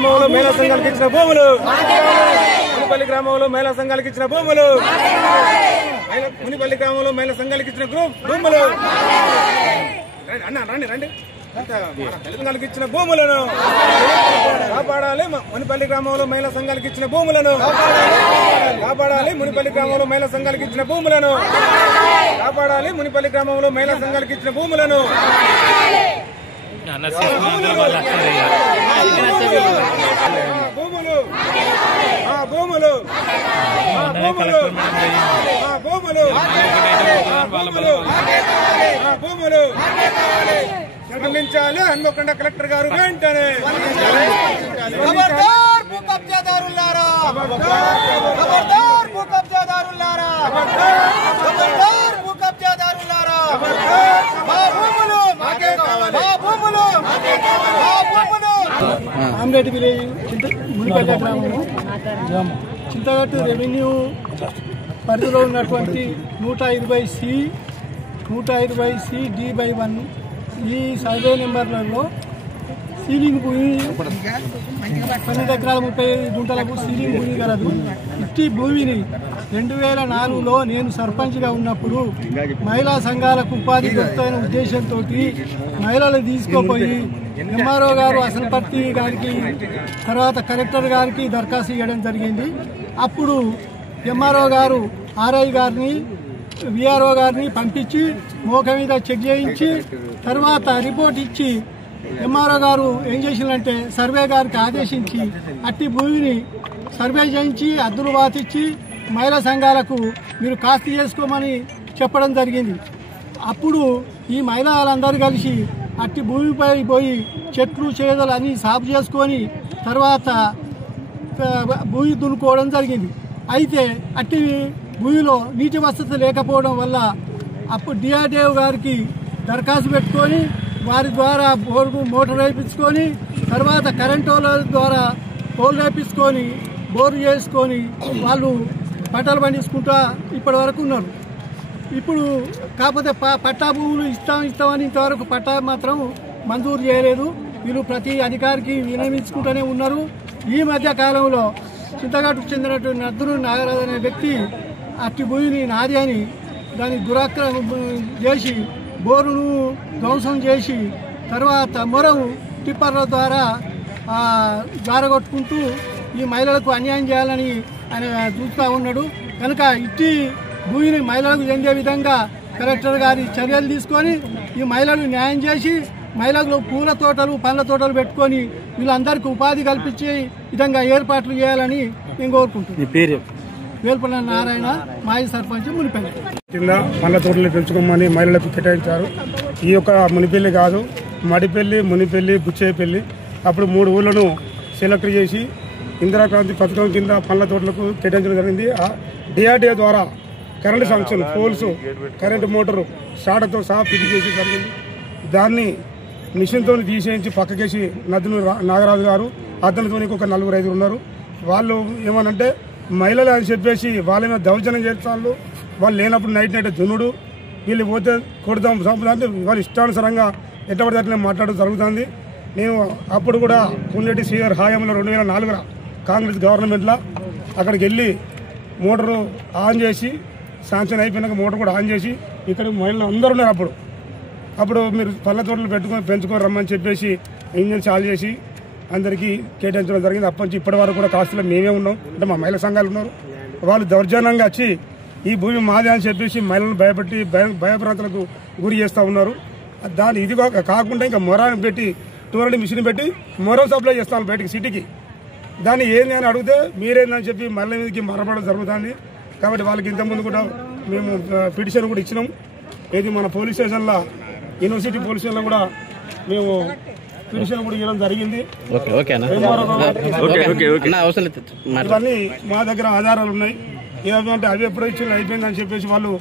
గ్రామంలో మహిళా సంఘాలకు ఇచ్చిన భూములు, మునిపల్లి గ్రామంలో మహిళా సంఘాలకు ఇచ్చిన భూములు, మునిపల్లి గ్రామంలో మహిళా సంఘాలకు ఇచ్చిన భూములు, రండి సంఘాలకు ఇచ్చిన భూములను కాపాడాలి. మునిపల్లి గ్రామంలో మహిళా సంఘాలకు ఇచ్చిన భూములను కాపాడాలి. మునిపల్లి గ్రామంలో మహిళా సంఘాలకు ఇచ్చిన భూములను కాపాడాలి. మునిపల్లి గ్రామంలో మహిళా సంఘాలకు ఇచ్చిన భూములను భూములు భూములు భూములు చెల్లించాలి. హన్మకొండ కలెక్టర్ గారు వెంటనే భూ కబ్జాదారులారా, భూ కబ్జాదారులారా, భూ కబ్జాదారులారా, మా భూములు మాకే కావాలి, మా భూములు మాకే కావాలి, మా భూములు. ఆమ్రేట్ విలేజ్ మునిపల్లి గ్రామం చింతగట్టు రెవెన్యూ పరిధిలో ఉన్నటువంటి 120C 120C D/1 ఈ సర్వే నెంబర్లలో సీలింగ్ భూమి 12 ఎకరాల 30 గుంటలకు సీలింగ్ భూమి కలదు. ఇట్టి భూమిని 2004లో నేను సర్పంచ్గా ఉన్నప్పుడు మహిళా సంఘాలకు ఉపాధి దొరుకుతున్న ఉద్దేశంతో మహిళలు తీసుకుపోయి ఎంఆర్ఓ గారు అసనపర్తి గారికి తర్వాత కలెక్టర్ గారికి దరఖాస్తు ఇవ్వడం జరిగింది. అప్పుడు ఎంఆర్ఓ గారు ఆర్ఐ గారిని విఆర్ఓ గారిని పంపించి మోక మీద చెక్ చేయించి తర్వాత రిపోర్ట్ ఇచ్చి ఎంఆర్ఓ గారు ఏం చేసిందంటే సర్వే గారికి ఆదేశించి అట్టి భూమిని సర్వే చేయించి అద్దులు వాతిచ్చి మహిళా సంఘాలకు మీరు కాస్త చేసుకోమని చెప్పడం జరిగింది. అప్పుడు ఈ మహిళలందరూ కలిసి అట్టి భూమిపై పోయి చెట్లు చేదలు అన్నీ సాగు చేసుకొని తర్వాత భూమి దున్నుకోవడం జరిగింది. అయితే అట్టి భూమిలో నీటి వసతి లేకపోవడం వల్ల అప్పుడు డిఆర్డీఓ గారికి దరఖాస్తు పెట్టుకొని వారి ద్వారా బోర్డు మోటార్ వేయించుకొని తర్వాత కరెంటు ద్వారా పోల్ వేయించుకొని బోరు చేసుకొని వాళ్ళు పంటలు పండించుకుంటా ఇప్పటి వరకు ఉన్నారు. ఇప్పుడు కాకపోతే పట్టా భూములు ఇస్తామని ఇంతవరకు పట్టా మాత్రం మంజూరు చేయలేదు. వీళ్ళు ప్రతి అధికారికి విన్నవించుకుంటూనే ఉన్నారు. ఈ మధ్య కాలంలో చింతగట్టుకు చెందినటువంటి నద్దురు నాగరాజు అనే వ్యక్తి అట్టి భూమిని నాది అని దాన్ని దురాక్రమం చేసి బోరును ధ్వంసం చేసి తర్వాత మొరం టిప్పర్ల ద్వారా జారగొట్టుకుంటూ ఈ మహిళలకు అన్యాయం చేయాలని ఆయన చూస్తూ ఉన్నాడు. కనుక ఇట్టి భూమిని మహిళలకు చెందే విధంగా కలెక్టర్ గారి చర్యలు తీసుకొని ఈ మహిళలు న్యాయం చేసి మహిళలు పూల తోటలు పండ్ల తోటలు పెట్టుకొని వీళ్ళందరికీ ఉపాధి కల్పించే విధంగా ఏర్పాట్లు చేయాలని నేను కోరుకుంటున్నాను. వేల్పల్లి నారాయణ మాజీ సర్పంచ్ మునిపల్లి. కింద పండ్ల తోటలు పెంచుకోమని మహిళలకు కేటాయించారు. ఈ యొక్క మునిపల్లి కాదు, మడిపల్లి, మునిపల్లి, బుచ్చేపల్లి అప్పుడు 3 ఊళ్ళను సెలెక్ట్ చేసి ఇందిరాక్రాంతి పథకం కింద పండ్ల తోటలకు కేటాయించడం జరిగింది. డిఆర్డీఏ ద్వారా current function poles, current motor స్టార్టర్తో సహా ఫిట్ చేసి జరిగింది. దాన్ని మిషన్తో తీసేయించి పక్కకేసి నదులు నాగరాజు గారు అతనితో ఒక 4-5 ఉన్నారు. వాళ్ళు ఏమనంటే మహిళలు అని చెప్పేసి వాళ్ళ మీద దౌర్జన్యం చేస్తాను. వాళ్ళు లేనప్పుడు నైట్ దున్నుడు, వీళ్ళు పోతే కొడతాం చంపుతా అంటే వాళ్ళు ఇష్టానుసారంగా ఎట్టబడితే అట్లా మాట్లాడడం జరుగుతుంది. నేను అప్పుడు కూడా పుల్లెటి శ్రీధర్ హాయంలో 2004 కాంగ్రెస్ గవర్నమెంట్లో అక్కడికి వెళ్ళి మోటారు ఆన్ చేసి శాంక్షన్ అయిపోయినాక మోటార్ కూడా ఆన్ చేసి ఇక్కడ మహిళలు అందరూ ఉన్నారు. అప్పుడు మీరు పళ్ళ తోటలు పెంచుకొని రమ్మని చెప్పేసి ఇంజిన్ చాలు చేసి అందరికీ కేటాయించడం జరిగింది. అప్పటి నుంచి ఇప్పటి వరకు కూడా కాస్తులో మేమే ఉన్నాం. అంటే మా మహిళా సంఘాలు ఉన్నారు. వాళ్ళు దౌర్జన్యంగా వచ్చి ఈ భూమి మాదే అని చెప్పేసి మహిళలను భయపెట్టి భయభ్రాంతులకు గురి చేస్తూ ఉన్నారు. దాన్ని ఇది కాకుండా ఇంకా మొరాన్ని పెట్టి టూరెంట్ మిషన్ పెట్టి మొరం సప్లై చేస్తాను బయటికి సిటీకి. దాన్ని ఏంది అని అడిగితే మీరేందని చెప్పి మహిళల మీదకి మరపడం జరుగుతుంది. కాబట్టి వాళ్ళకి ఇంతకుముందు కూడా మేము పిటిషన్ కూడా ఇచ్చినాం. ఏది మన పోలీస్ స్టేషన్లో యూనివర్సిటీ పోలీస్ స్టేషన్లో కూడా మేము పిటిషన్ కూడా ఇవ్వడం జరిగింది. ఇవన్నీ మా దగ్గర ఆధారాలు ఉన్నాయి. ఏమంటే అవి ఎప్పుడో ఇచ్చి అయిపోయిందని చెప్పేసి వాళ్ళు